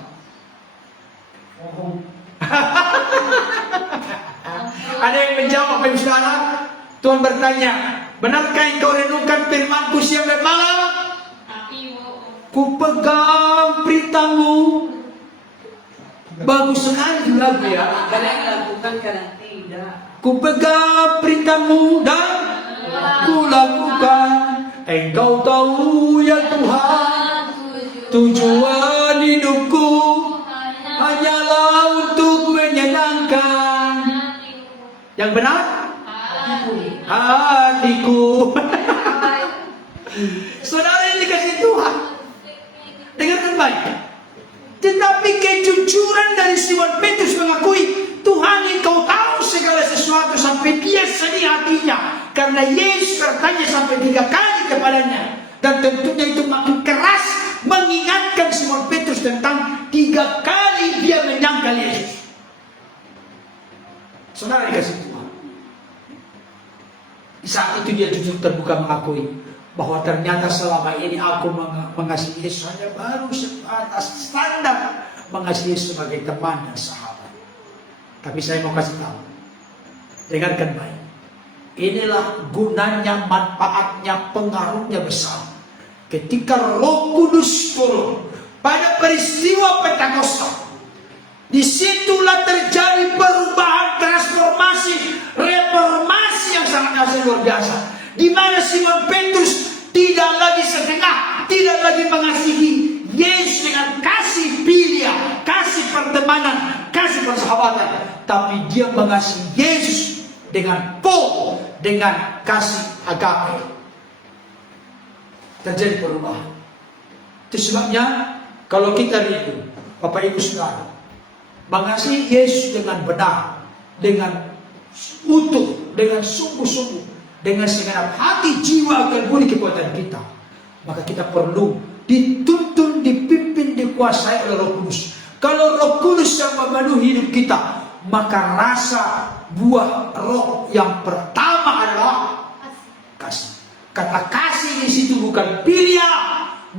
Ada yang menjawab apa yang saudara? Tuhan bertanya, benarkah engkau renungkan firman-Ku siang dan malam? Ku pegang perintahmu. Bagus sekali lagu ya. Kadang lakukan, kadang tidak. Ku pegang perintahmu dan ku lakukan. Engkau tahu ya Tuhan, tujuan hidupku hanyalah untuk menyenangkan. Yang benar? Hatiku. Saudara ini dikasih Tuhan. Dengarkan baik. Tetapi kejujuran dari Simon Petrus mengakui, Tuhan engkau tahu segala sesuatu, sampai dia sedih hatinya. Karena Yesus bertanya sampai 3 kali kepadanya. Dan tentunya itu makin keras mengingatkan Simon Petrus tentang 3 kali dia menyangkal Yesus. Saudara dikasih Tuhan. Di saat itu dia jujur terbuka mengakui bahwa ternyata selama ini aku mengasihi Yesus hanya baru atas standar mengasihi Yesus sebagai teman dan sahabat. Tapi saya mau kasih tahu, dengarkan baik. Inilah gunanya, manfaatnya, pengaruhnya besar. Ketika Roh Kudus turun pada peristiwa Pentakosta, disitulah terjadi perubahan, transformasi, reformasi yang sangat luar biasa. Di mana Simon Petrus tidak lagi setengah, tidak lagi mengasihi Yesus dengan kasih filia, kasih pertemanan, kasih persahabatan, tapi dia mengasihi Yesus dengan dengan kasih agape. Terjadi perubahan. Itu sebabnya kalau kita lihat Bapak Ibu Saudara, mengasihi Yesus dengan benar, dengan utuh, dengan sungguh-sungguh, dengan segenap hati, jiwa, akan budi kekuatan kita, maka kita perlu dituntun, dipimpin, dikuasai oleh Roh Kudus. Kalau Roh Kudus yang memenuhi hidup kita, maka rasa buah Roh yang pertama adalah kasih. Kata kasih di situ bukan pilia,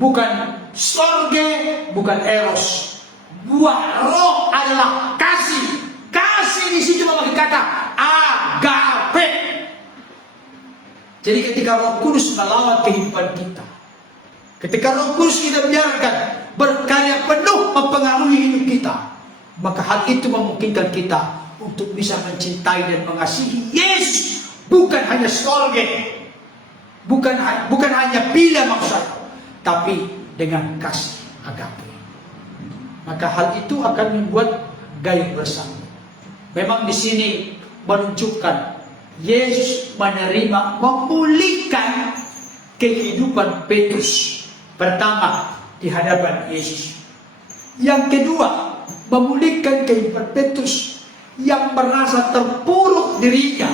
bukan storge, bukan eros. Buah Roh adalah kasih. Kasih di situ memakai kata agape. Jadi ketika Roh Kudus melawan kehidupan kita, ketika Roh Kudus kita biarkan berkarya penuh mempengaruhi hidup kita, maka hal itu memungkinkan kita untuk bisa mencintai dan mengasihi Yesus, bukan hanya storge, bukan hanya bila maksud, tapi dengan kasih agape. Maka hal itu akan membuat gayung bersama. Memang di sini menunjukkan Yesus menerima, memulihkan kehidupan Petrus. Pertama, di hadapan Yesus. Yang kedua, memulihkan kehidupan Petrus yang merasa terpuruk dirinya,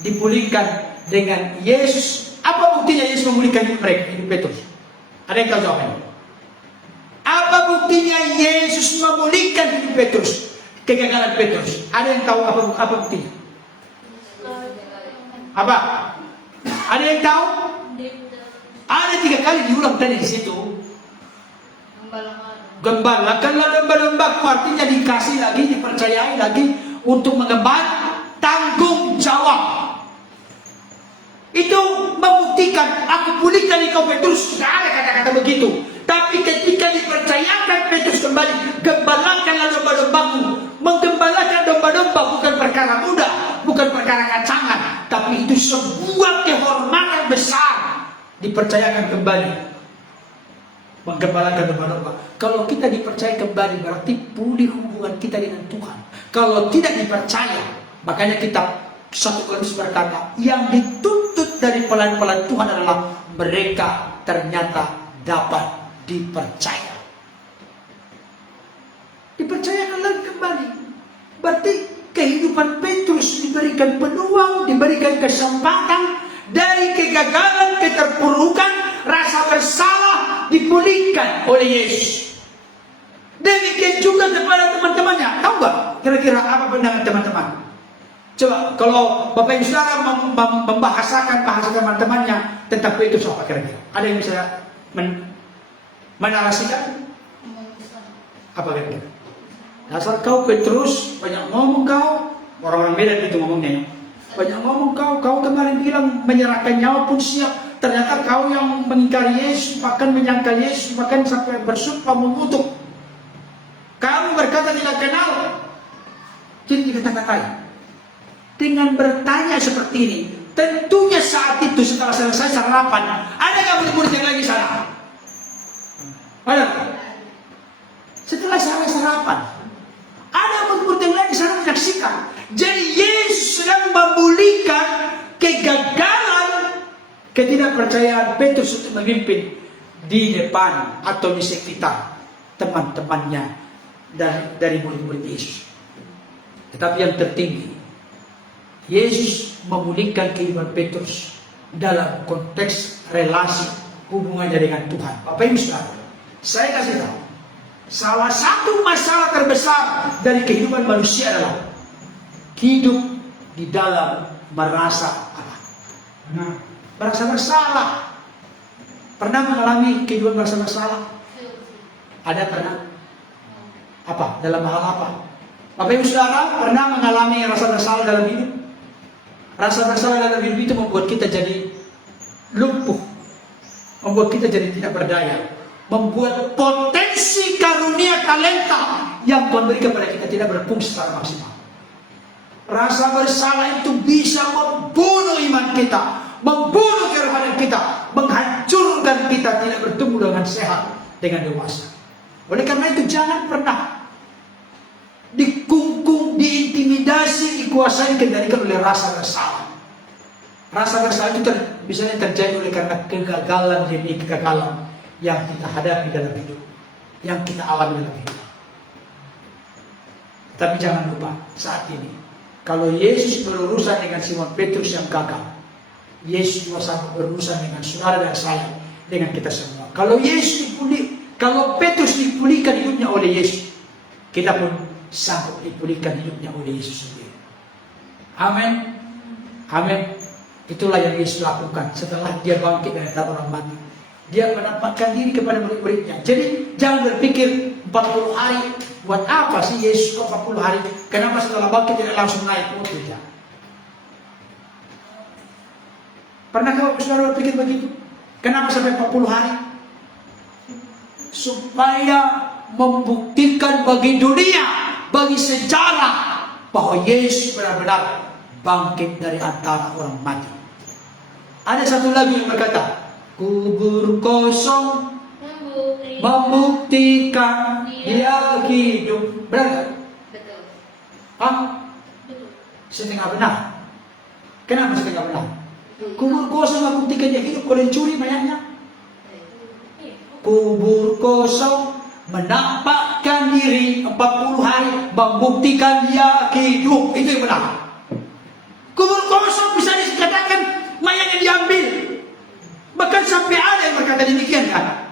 dipulihkan dengan Yesus. Apa buktinya Yesus memulihkan hidup mereka, hidup Petrus? Ada yang tahu jawabannya? Apa buktinya Yesus memulihkan hidup Petrus, kegagalan Petrus? Ada yang tahu apa buktinya? Apa? Ada yang tahu? Ada 3 kali diulang tadi di situ. Gembalakanlah domba-dombaku, artinya dikasih lagi, dipercayai lagi untuk mengemban tanggung jawab. Itu membuktikan, aku pulihkan engkau Petrus. Tidak ada kata-kata begitu. Tapi ketika dipercayakan Petrus kembali, gembalakanlah domba-dombaku. Menggembalakan domba-domba bukan perkara mudah, bukan perkara kacangan, tapi itu sebuah kehormatan besar. Dipercayakan kembali menggembalakan domba-domba. Kalau kita dipercaya kembali, berarti pulih hubungan kita dengan Tuhan. Kalau tidak dipercaya, makanya kita 1 Korintus berkata, yang dituntut dari pelayan-pelayan Tuhan adalah mereka ternyata dapat dipercaya. Dipercayakan lagi kembali. Berarti kehidupan Petrus diberikan peluang, diberikan kesempatan dari kegagalan, keterpurukan, rasa bersalah dipulihkan oleh Yesus. Demikian juga kepada teman-temannya. Tahu nggak kira-kira apa pandangan teman-teman? Coba kalau Bapak Ibu Saudara membahasakan bahasa teman-temannya tentang Petrus, apa kira-kira? Ada yang bisa menarasikan? Apa kira-kira? Dasar kau Petrus, banyak ngomong kau. Orang-orang Medan itu ngomongnya. Banyak ngomong kau kemarin bilang menyerahkan nyawa pun siap. Ternyata kau yang mengingkari Yesus, bahkan menyangkal Yesus, bahkan sampai bersumpah mengutuk. Kamu berkata tidak kenal. Jadi dikata-katai. Dengan bertanya seperti ini, tentunya saat itu setelah selesai sarapan, ada nggak murid-murid yang lagi sana? Ada. Setelah selesai sarapan, ada murid-murid yang lagi sana menyaksikan. Jadi Yesus sedang memulihkan kegagalan, ketidakpercayaan Petrus untuk memimpin di depan atau di sekitar teman-temannya dari murid-murid Yesus. Tetapi yang tertinggi, Yesus memulihkan kehidupan Petrus dalam konteks relasi hubungannya dengan Tuhan. Bapak Ibu Saudara, saya kasih tahu, salah satu masalah terbesar dari kehidupan manusia adalah hidup di dalam merasa apa? Merasa bersalah. Pernah mengalami kehidupan merasa bersalah? Ada pernah? Apa? Dalam hal apa? Bapak Ibu Saudara pernah mengalami rasa bersalah dalam hidup? Rasa bersalah dalam hidup itu membuat kita jadi lumpuh, membuat kita jadi tidak berdaya, membuat potensi karunia talenta yang Tuhan berikan kepada kita tidak berfungsi secara maksimal. Rasa bersalah itu bisa membunuh iman kita, membunuh kerohanian kita, menghancurkan kita tidak bertumbuh dengan sehat, dengan dewasa. Oleh karena itu jangan pernah dikungkung, diintimidasi, dikuasai, dikendalikan oleh rasa bersalah. Rasa bersalah itu bisa terjadi oleh karena kegagalan demi kegagalan yang kita hadapi dalam hidup, yang kita alami dalam hidup. Tapi jangan lupa saat ini, kalau Yesus berurusan dengan Simon Petrus yang gagal, Yesus juga sama berurusan dengan saudara dan saya, dengan kita semua. Kalau Petrus dipulihkan hidupnya oleh Yesus, kita pun sanggup dipulihkan hidupnya oleh Yesus sendiri. Amin. Amin. Itulah yang Yesus lakukan setelah dia bangkit dari antara orang mati. Dia menampakkan diri kepada murid-muridnya. Jadi jangan berpikir 40 hari, buat apa sih Yesus kok 40 hari? Kenapa setelah bangkit tidak langsung naik? Oh tidak. Pernahkah saudara berpikir begitu? Kenapa sampai 40 hari? Supaya membuktikan bagi dunia, bagi sejarah, bahwa Yesus benar-benar bangkit dari antara orang mati. Ada satu lagu yang berkata, kubur kosong membuktikan dia hidup. Benar gak? Betul. Hah? Betul. Setengah benar. Kenapa setengah benar? Kubur kosong membuktikan dia hidup. Kalau dicuri mayatnya. Kubur kosong menampakkan diri 40 hari, membuktikan dia hidup. Itu yang benar. Kubur kosong bisa dikatakan mayatnya diambil. Bahkan sampai ada yang berkata demikian kan.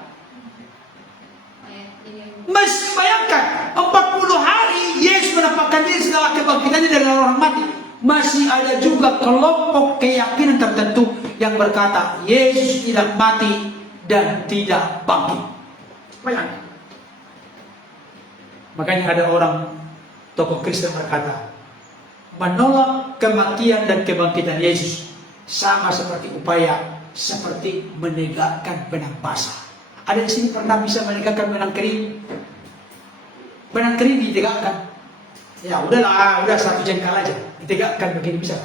Masih bayangkan 40 hari Yesus menampakkan diri setelah kebangkitannya dari orang mati. Masih ada juga kelompok keyakinan tertentu yang berkata Yesus tidak mati dan tidak bangkit. Bayangkan. Makanya ada orang tokoh Kristen berkata, menolak kematian dan kebangkitan Yesus sama seperti seperti menegakkan benang basah. Ada di sini pernah bisa menegakkan benang kering? Benang kering ditegakkan. Ya udahlah, udah satu jengkal aja ditegakkan begini bisa.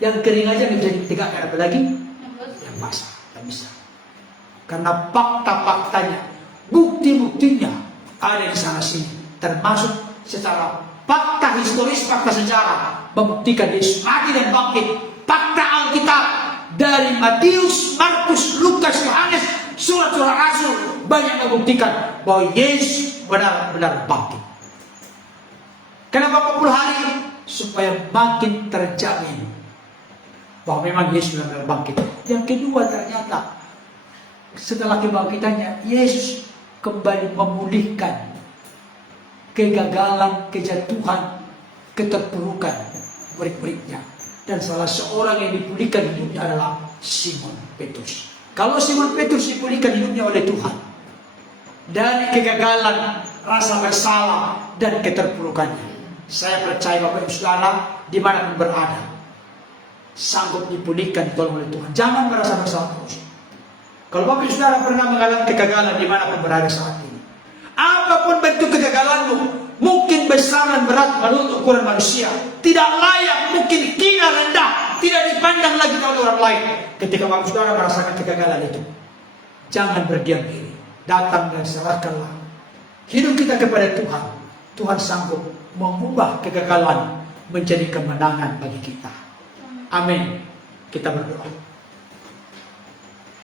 Yang kering aja bisa ditegakkan, apalagi yang basah, tak bisa. Karena fakta-faktanya, bukti-buktinya ada di sana sini, termasuk secara fakta historis, fakta sejarah membuktikan Yesus mati dan bangkit. Fakta Alkitab dari Matius, Markus, Lukas, Yohanes, surat-surat Rasul banyak membuktikan bahwa Yesus benar-benar bangkit. Kenapa 40 hari? Supaya makin terjamin bahwa memang Yesus benar-benar bangkit. Yang kedua, ternyata setelah kebangkitannya Yesus kembali memulihkan kegagalan, kejatuhan, keterpurukan murid-muridnya. Dan salah seorang yang dipulihkan hidupnya adalah Simon Petrus. Kalau Simon Petrus dipulihkan hidupnya oleh Tuhan dari kegagalan, rasa bersalah, dan keterpurukannya, saya percaya Bapak Ibu Saudara dimanapun berada, sanggup dipulihkan, tolong oleh Tuhan. Jangan merasa bersalah terus. Kalau Bapak Ibu Saudara pernah mengalami kegagalan di mana pun berada saat ini, apapun bentuk kegagalanmu, mungkin besar dan berat menurut ukuran manusia, tidak layak, mungkin hina, rendah, tidak dipandang lagi oleh orang lain. Ketika Bapak Ibu Saudara merasakan kegagalan itu, jangan berdiam diri, datang dan serahkanlah hidup kita kepada Tuhan. Tuhan sanggup mengubah kegagalan menjadi kemenangan bagi kita. Amin. Kita berdoa.